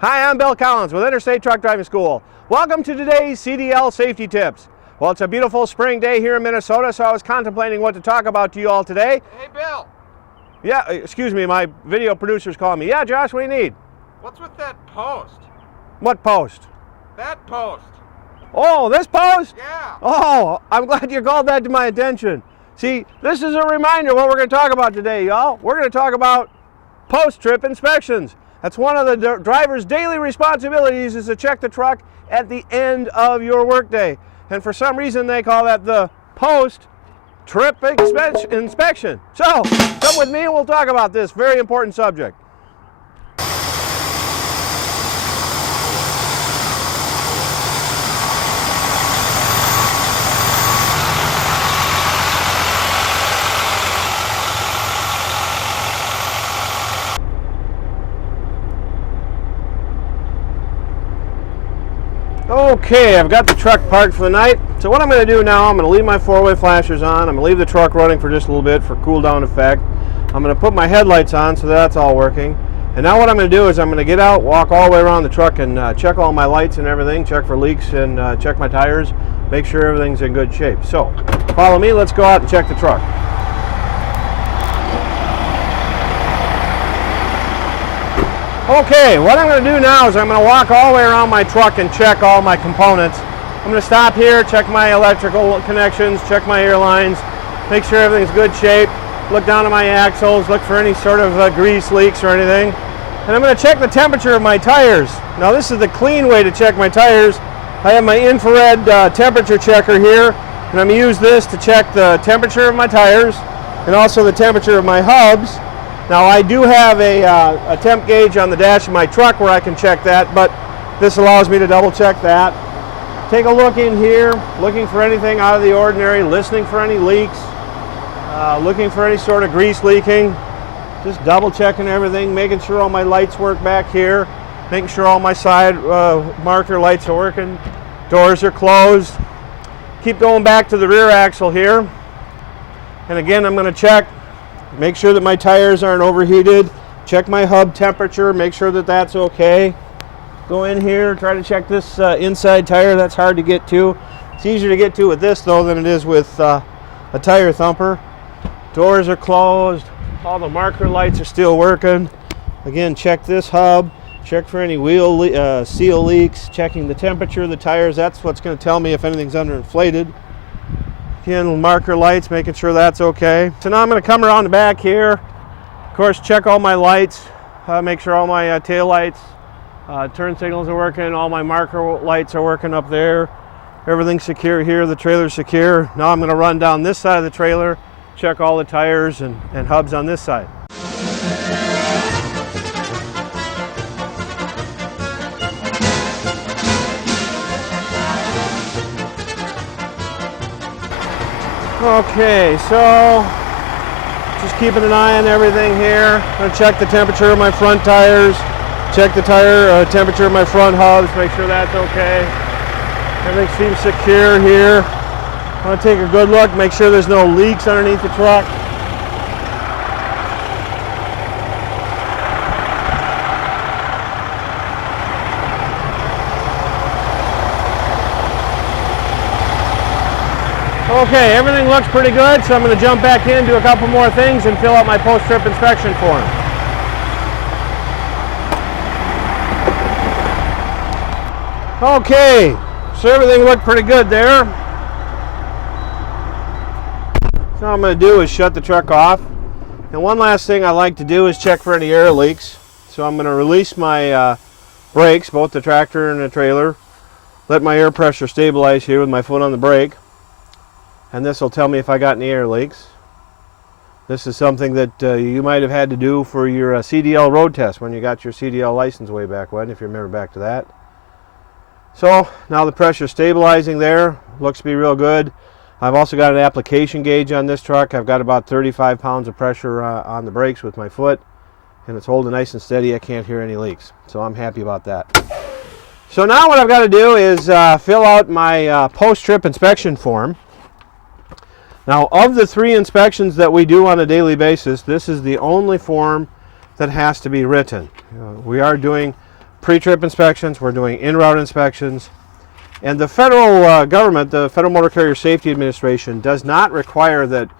Hi, I'm Bill Collins with Interstate Truck Driving School. Welcome to today's CDL Safety Tips. Well, it's a beautiful spring day here in Minnesota, so I was contemplating what to talk about to you all today. Hey, Bill. Yeah, excuse me, my video producer's calling me. Yeah, Josh, what do you need? What's with that post? What post? That post. Oh, this post? Yeah. Oh, I'm glad you called that to my attention. See, this is a reminder of what we're going to talk about today, y'all. We're going to talk about post-trip inspections. That's one of the driver's daily responsibilities, is to check the truck at the end of your workday. And for some reason, they call that the post-trip inspection. So, come with me and we'll talk about this very important subject. Okay, I've got the truck parked for the night. So what I'm going to do now, I'm going to leave my four-way flashers on. I'm going to leave the truck running for just a little bit for cool down effect. I'm going to put my headlights on so that's all working. And now what I'm going to do is I'm going to get out, walk all the way around the truck and check all my lights and everything, check for leaks and check my tires, make sure everything's in good shape. So follow me, let's go out and check the truck. Okay, what I'm going to do now is I'm going to walk all the way around my truck and check all my components. I'm going to stop here, check my electrical connections, check my airlines, make sure everything's good shape, look down at my axles, look for any sort of grease leaks or anything. And I'm going to check the temperature of my tires. Now this is the clean way to check my tires. I have my infrared temperature checker here, and I'm going to use this to check the temperature of my tires and also the temperature of my hubs. Now I do have a temp gauge on the dash of my truck where I can check that, but this allows me to double check that. Take a look in here, looking for anything out of the ordinary, listening for any leaks, looking for any sort of grease leaking, just double checking everything, making sure all my lights work back here, making sure all my side marker lights are working, doors are closed. Keep going back to the rear axle here, and again I'm going to check. Make sure that my tires aren't overheated. Check my hub temperature, make sure that that's okay. Go in here, try to check this inside tire. That's hard to get to. It's easier to get to with this though than it is with a tire thumper. Doors are closed. All the marker lights are still working. Again, check this hub. Check for any wheel seal leaks. Checking the temperature of the tires. That's what's going to tell me if anything's underinflated. Again, marker lights, making sure that's okay. So now I'm going to come around the back here. Of course, check all my lights. Make sure all my tail lights, turn signals are working. All my marker lights are working up there. Everything's secure here. The trailer's secure. Now I'm going to run down this side of the trailer, check all the tires and hubs on this side. Okay, so just keeping an eye on everything here. I'm going to check the temperature of my front tires, check the tire temperature of my front hubs, make sure that's okay. Everything seems secure here. I'm going to take a good look, make sure there's no leaks underneath the truck. Okay, everything looks pretty good, so I'm going to jump back in, do a couple more things, and fill out my post-trip inspection form. Okay, so everything looked pretty good there. So what I'm going to do is shut the truck off. And one last thing I like to do is check for any air leaks. So I'm going to release my brakes, both the tractor and the trailer. Let my air pressure stabilize here with my foot on the brake. And this will tell me if I got any air leaks. This is something that you might have had to do for your CDL road test when you got your CDL license way back when, if you remember back to that. So now the pressure stabilizing there, looks to be real good. I've also got an application gauge on this truck. I've got about 35 pounds of pressure on the brakes with my foot, and it's holding nice and steady. I can't hear any leaks, so I'm happy about that. So now what I've got to do is fill out my post-trip inspection form. Now, of the 3 inspections that we do on a daily basis, this is the only form that has to be written. We are doing pre-trip inspections, we're doing en-route inspections. And the federal government, the Federal Motor Carrier Safety Administration, does not require that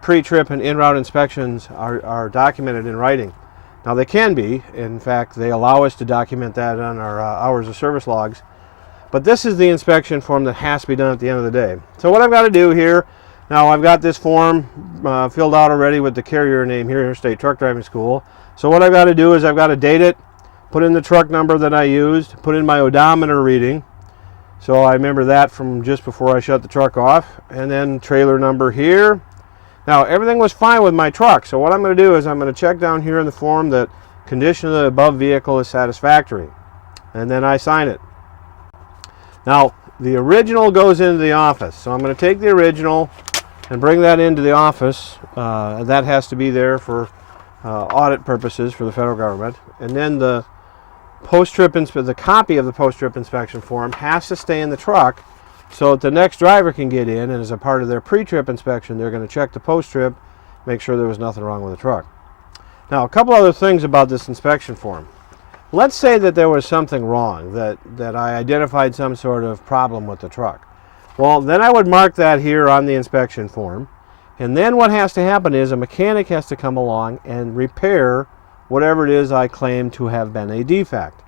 pre-trip and en-route inspections are documented in writing. Now they can be. In fact, they allow us to document that on our hours of service logs. But this is the inspection form that has to be done at the end of the day. So what I've got to do here, now I've got this form filled out already with the carrier name here, Interstate Truck Driving School. So what I've got to do is I've got to date it, put in the truck number that I used, put in my odometer reading. So I remember that from just before I shut the truck off, and then trailer number here. Now everything was fine with my truck, so what I'm going to do is I'm going to check down here in the form that condition of the above vehicle is satisfactory, and then I sign it. Now the original goes into the office, so I'm going to take the original and bring that into the office. That has to be there for audit purposes for the federal government, and then the the copy of the post-trip inspection form has to stay in the truck so that the next driver can get in, and as a part of their pre-trip inspection, they're going to check the post-trip, make sure there was nothing wrong with the truck. Now, a couple other things about this inspection form. Let's say that there was something wrong, that I identified some sort of problem with the truck. Well, then I would mark that here on the inspection form, and then what has to happen is a mechanic has to come along and repair whatever it is I claim to have been a defect.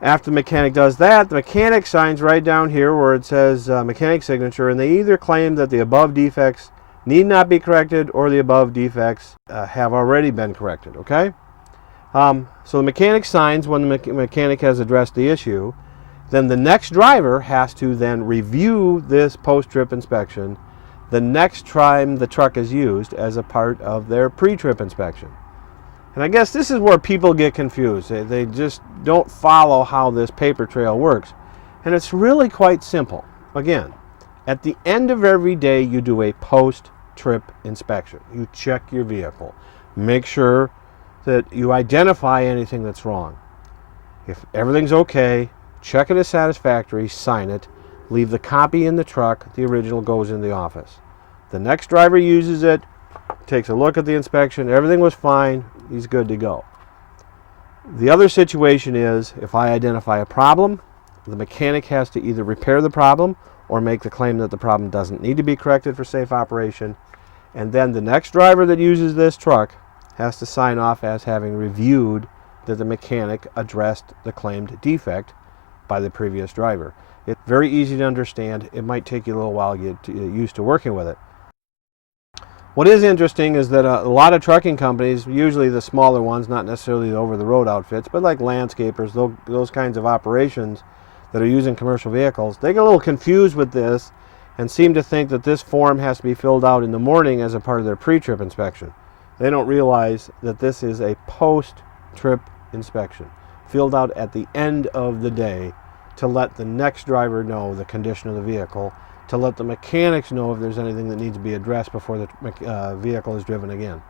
After the mechanic does that, the mechanic signs right down here where it says mechanic signature, and they either claim that the above defects need not be corrected or the above defects have already been corrected, okay? So the mechanic signs when the mechanic has addressed the issue. Then the next driver has to then review this post-trip inspection the next time the truck is used as a part of their pre-trip inspection. And I guess this is where people get confused. They just don't follow how this paper trail works. And it's really quite simple. Again, at the end of every day, you do a post-trip inspection. You check your vehicle. Make sure that you identify anything that's wrong. If everything's okay, check it as satisfactory, sign it, leave the copy in the truck, the original goes in the office. The next driver uses it, takes a look at the inspection, everything was fine, he's good to go. The other situation is if I identify a problem, the mechanic has to either repair the problem or make the claim that the problem doesn't need to be corrected for safe operation, and then the next driver that uses this truck has to sign off as having reviewed that the mechanic addressed the claimed defect by the previous driver. It's very easy to understand. It might take you a little while to get used to working with it. What is interesting is that a lot of trucking companies, usually the smaller ones, not necessarily the over-the-road outfits, but like landscapers, those kinds of operations that are using commercial vehicles, they get a little confused with this and seem to think that this form has to be filled out in the morning as a part of their pre-trip inspection. They don't realize that this is a post-trip inspection, filled out at the end of the day to let the next driver know the condition of the vehicle, to let the mechanics know if there's anything that needs to be addressed before the vehicle is driven again.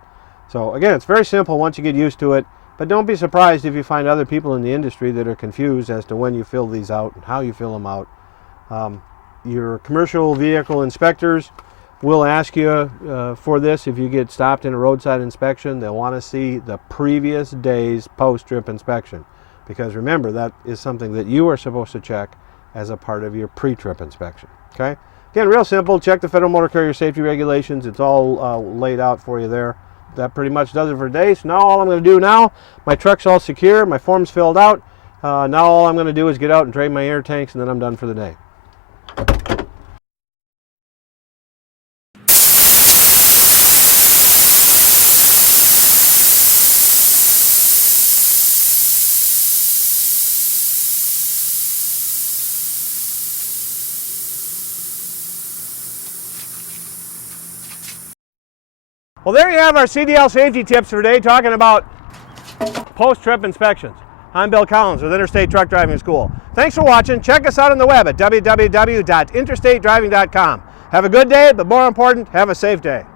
So again, it's very simple once you get used to it, but don't be surprised if you find other people in the industry that are confused as to when you fill these out and how you fill them out. Your commercial vehicle inspectors will ask you for this if you get stopped in a roadside inspection. They'll want to see the previous day's post-trip inspection, because remember, that is something that you are supposed to check as a part of your pre-trip inspection. Okay? Again, real simple. Check the Federal Motor Carrier Safety Regulations. It's all laid out for you there. That pretty much does it for today. So now all I'm going to do now, my truck's all secure, my form's filled out. Now all I'm going to do is get out and drain my air tanks, and then I'm done for the day. Well, there you have our CDL safety tips for today, talking about post-trip inspections. I'm Bill Collins with Interstate Truck Driving School. Thanks for watching. Check us out on the web at www.interstatedriving.com. Have a good day, but more important, have a safe day.